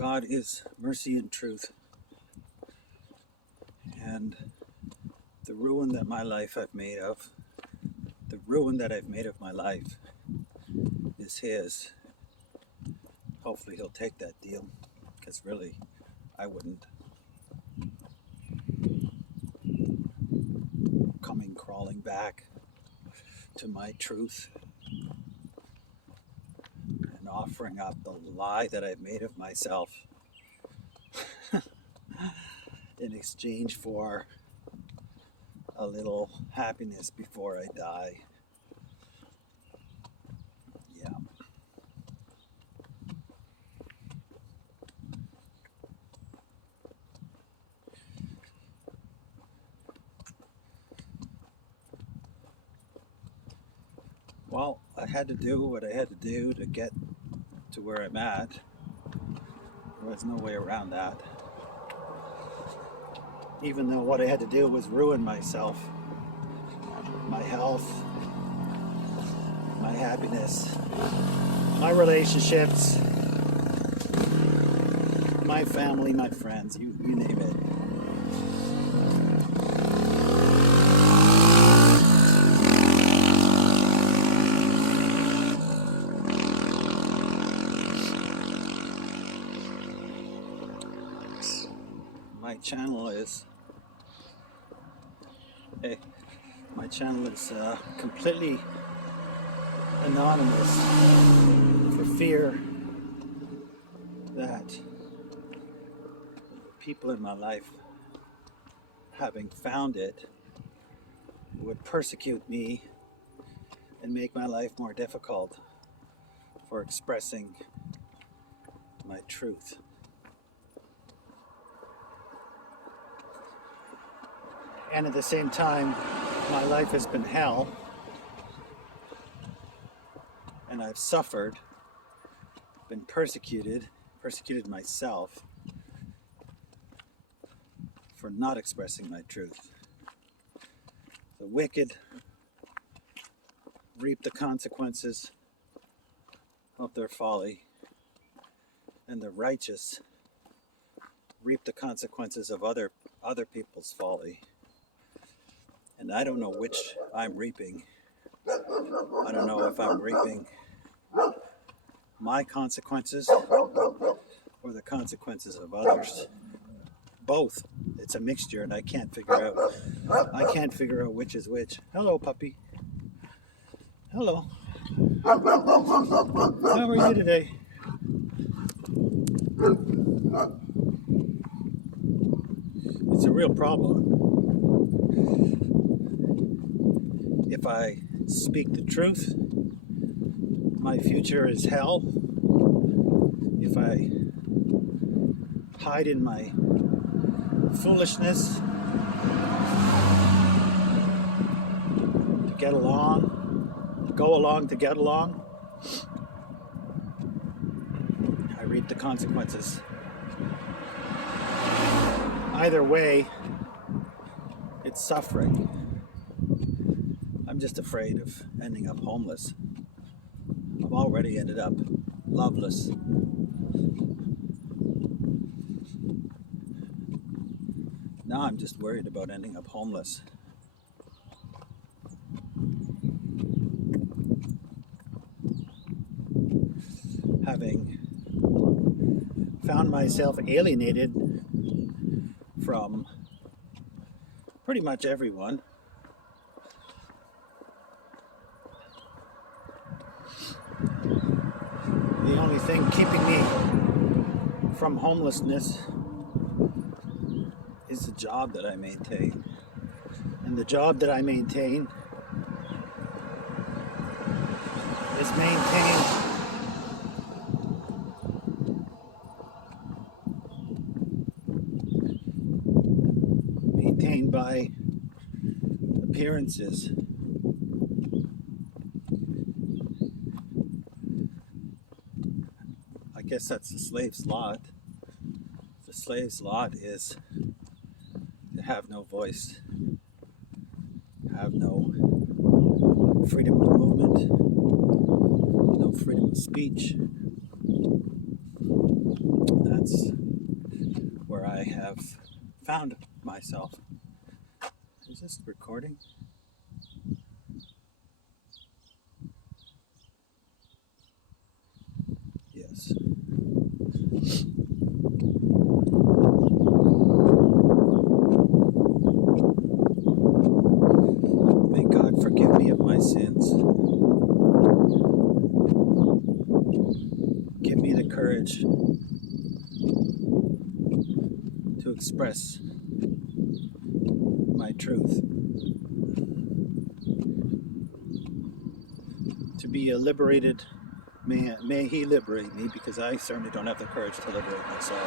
God is mercy and truth, and the ruin that my life I've made of, the ruin that I've made of my life is His. Hopefully He'll take that deal, because really, I wouldn't. Coming crawling back to my truth and offering up the lie that I've made of myself in exchange for a little happiness before I die. Yeah. Well, I had to do what I had to do to get to where I'm at. There was no way around that. Even though what I had to do was ruin myself, my health, my happiness, my relationships, my family, my friends, you name it. My channel is completely anonymous for fear that people in my life, having found it, would persecute me and make my life more difficult for expressing my truth. And at the same time, my life has been hell, and I've suffered, been persecuted myself for not expressing my truth. The wicked reap the consequences of their folly, and the righteous reap the consequences of other people's folly. And I don't know which I'm reaping. I don't know if I'm reaping my consequences or the consequences of others. Both. It's a mixture, and I can't figure out which is which. Hello, puppy. Hello. How are you today? It's a real problem. If I speak the truth, my future is hell. If I hide in my foolishness to get along, go along to get along, I reap the consequences. Either way, it's suffering. I'm just afraid of ending up homeless. I've already ended up loveless. Now I'm just worried about ending up homeless. Having found myself alienated from pretty much everyone. The only thing keeping me from homelessness is the job that I maintain. And the job that I maintain is maintained by appearances. I guess that's the slave's lot. The slave's lot is to have no voice, have no freedom of movement, no freedom of speech. That's found myself. Is this recording? Yes. May God forgive me of my sins. Give me the courage to express my truth, to be a liberated man. May He liberate me, because I certainly don't have the courage to liberate myself.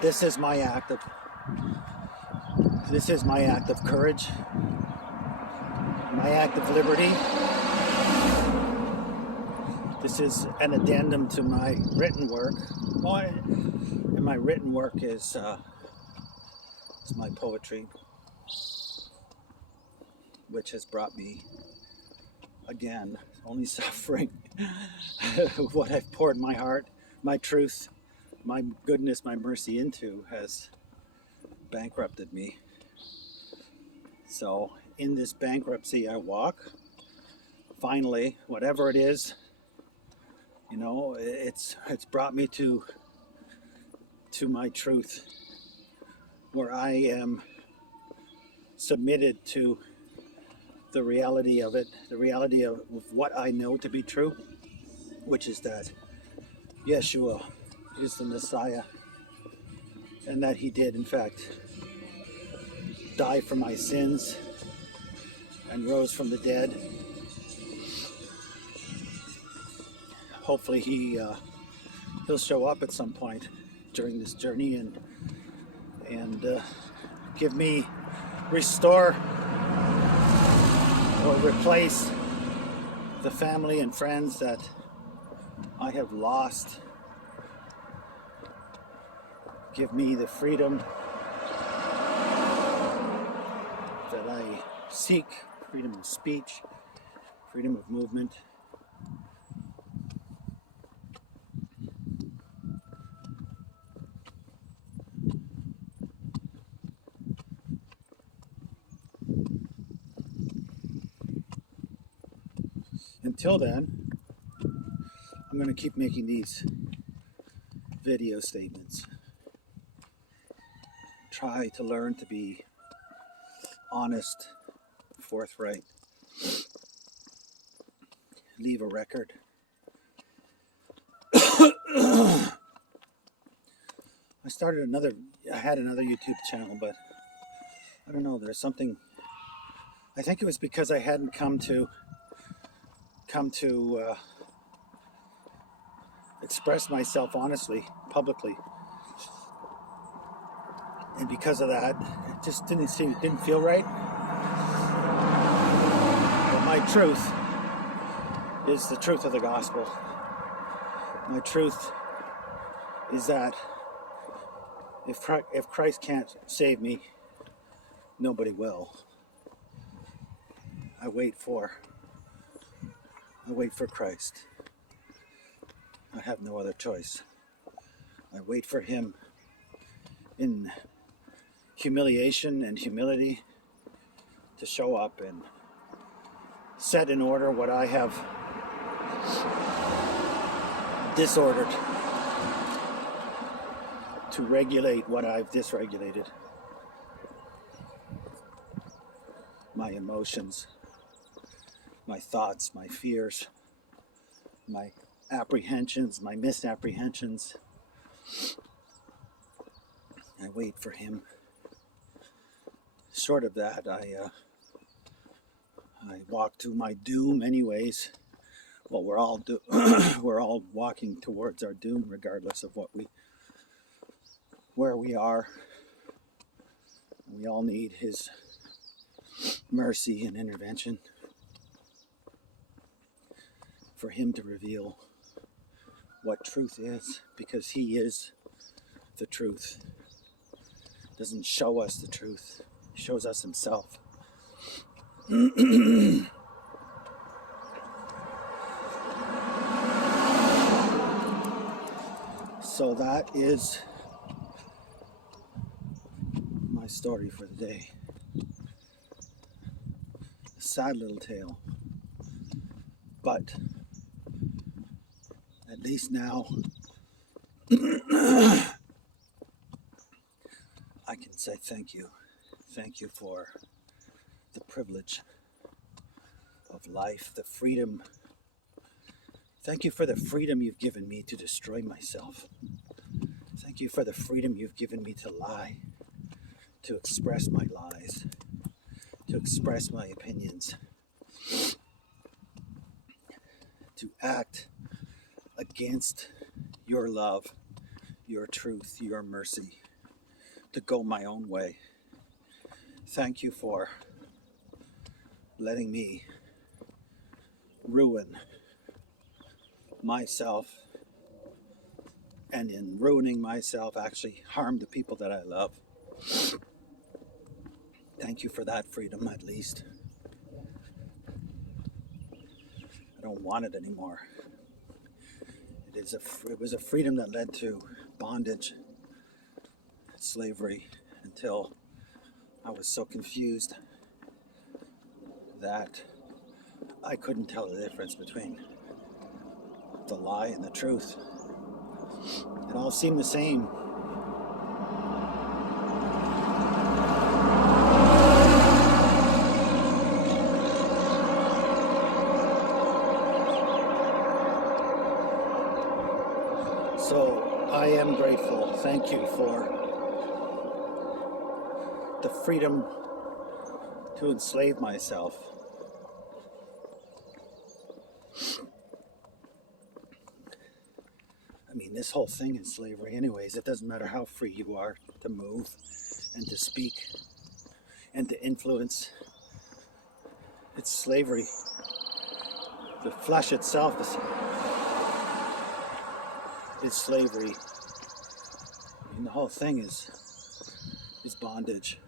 This is my act of courage, my act of liberty. This is an addendum to my written work. And my written work is my poetry, which has brought me, again, only suffering. What I've poured my heart, my truth, my goodness, my mercy into has bankrupted me. So in this bankruptcy I walk. Finally, whatever it is, it's brought me to my truth, where I am submitted to the reality of it, the reality of what I know to be true, which is that Yeshua is the Messiah, and that He did, in fact, die for my sins and rose from the dead. Hopefully he'll show up at some point during this journey and restore or replace the family and friends that I have lost. Give me the freedom that I seek, freedom of speech, freedom of movement. Until then, I'm going to keep making these video statements. Try to learn to be honest, forthright. Leave a record. I had another YouTube channel, but I don't know, there's something, I think it was because I hadn't come to express myself honestly, publicly. And because of that, it just didn't feel right. But my truth is the truth of the gospel. My truth is that if Christ can't save me, nobody will. I wait for Christ. I have no other choice. I wait for Him in humiliation and humility to show up and set in order what I have disordered, to regulate what I've dysregulated. My emotions, my thoughts, my fears, my apprehensions, my misapprehensions. I wait for Him. Short of that, I walk to my doom anyways. Well, we're all we're all walking towards our doom, regardless of where we are. We all need His mercy and intervention, for Him to reveal what truth is, because He is the truth. Doesn't show us the truth, He shows us Himself. So that is story for the day. A sad little tale. But at least now I can say thank you. Thank you for the privilege of life, the freedom. Thank you for the freedom you've given me to destroy myself. Thank you for the freedom you've given me to lie, to express my lies, to express my opinions, to act against your love, your truth, your mercy, to go my own way. Thank you for letting me ruin myself, and in ruining myself actually harm the people that I love. Thank you for that freedom, at least. I don't want it anymore. It was a freedom that led to bondage, slavery, until I was so confused that I couldn't tell the difference between the lie and the truth. It all seemed the same. So I am grateful. Thank you for the freedom to enslave myself. I mean, this whole thing is slavery anyways. It doesn't matter how free you are to move and to speak and to influence. It's slavery. The flesh itself is slavery. I mean, the whole thing is bondage.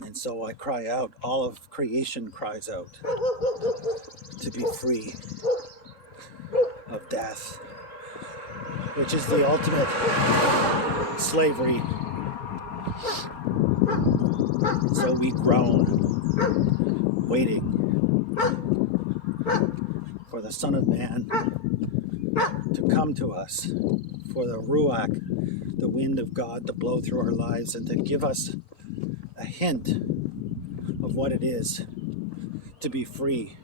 And so I cry out, all of creation cries out to be free of death, which is the ultimate slavery. So we groan, waiting for the Son of Man to come to us, for the Ruach, the wind of God, to blow through our lives and to give us a hint of what it is to be free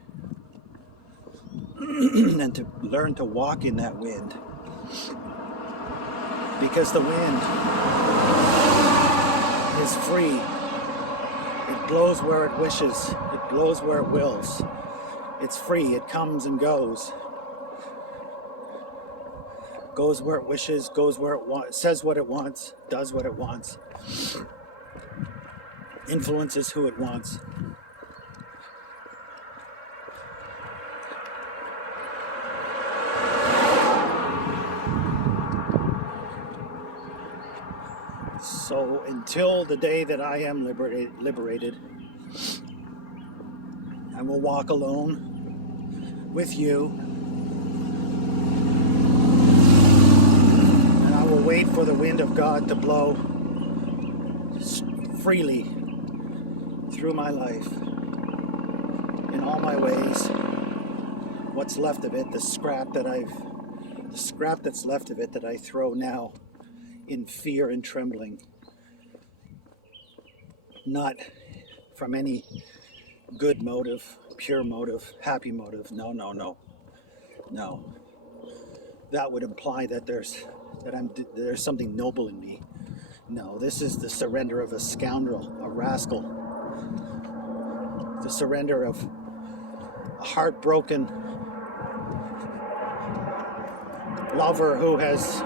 and to learn to walk in that wind, because the wind is free. It blows where it wishes, it blows where it wills. It's free, it comes and goes where it wishes, goes where it wants, says what it wants, does what it wants, influences who it wants. So until the day that I am liberated, I will walk alone with you, and I will wait for the wind of God to blow freely through my life, in all my ways. What's left of it, the scrap that's left of it that I throw now in fear and trembling, not from any good motive, pure motive, happy motive. No. That would imply that there's something noble in me. No, this is the surrender of a scoundrel, a rascal. The surrender of a heartbroken lover who has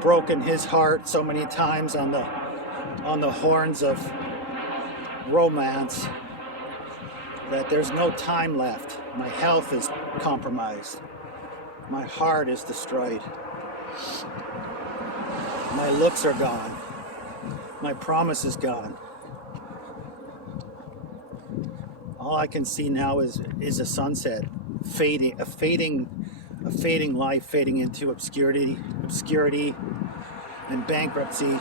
broken his heart so many times on the horns of romance that there's no time left. My health is compromised. My heart is destroyed. My looks are gone. My promise is gone. All I can see now is a sunset, a fading life, fading into obscurity and bankruptcy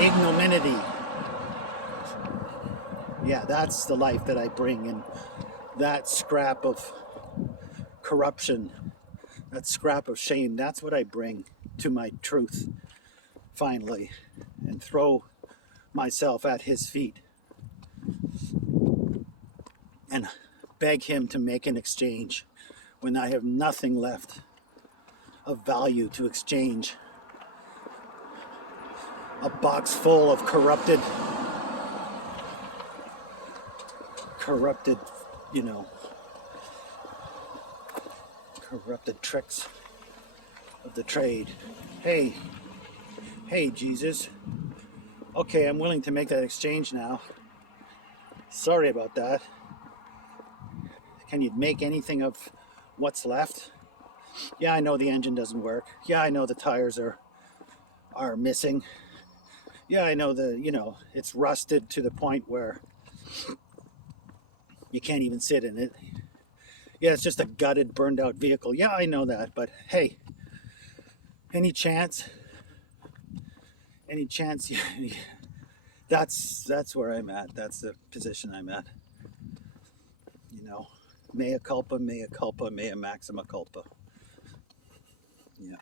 ignominy. Yeah, that's the life that I bring, and that scrap of corruption, that scrap of shame, that's what I bring to my truth finally, and throw myself at his feet and beg him to make an exchange when I have nothing left of value to exchange. A box full of corrupted, you know, corrupted tricks of the trade. Hey, Jesus. Okay, I'm willing to make that exchange now. Sorry about that. Can you make anything of what's left? Yeah, I know the engine doesn't work. Yeah, I know the tires are missing. Yeah, I know it's rusted to the point where you can't even sit in it. Yeah, it's just a gutted, burned out vehicle. Yeah, I know that, but hey, any chance? That's where I'm at. That's the position I'm at. Mea culpa, mea culpa, mea maxima culpa. Yeah.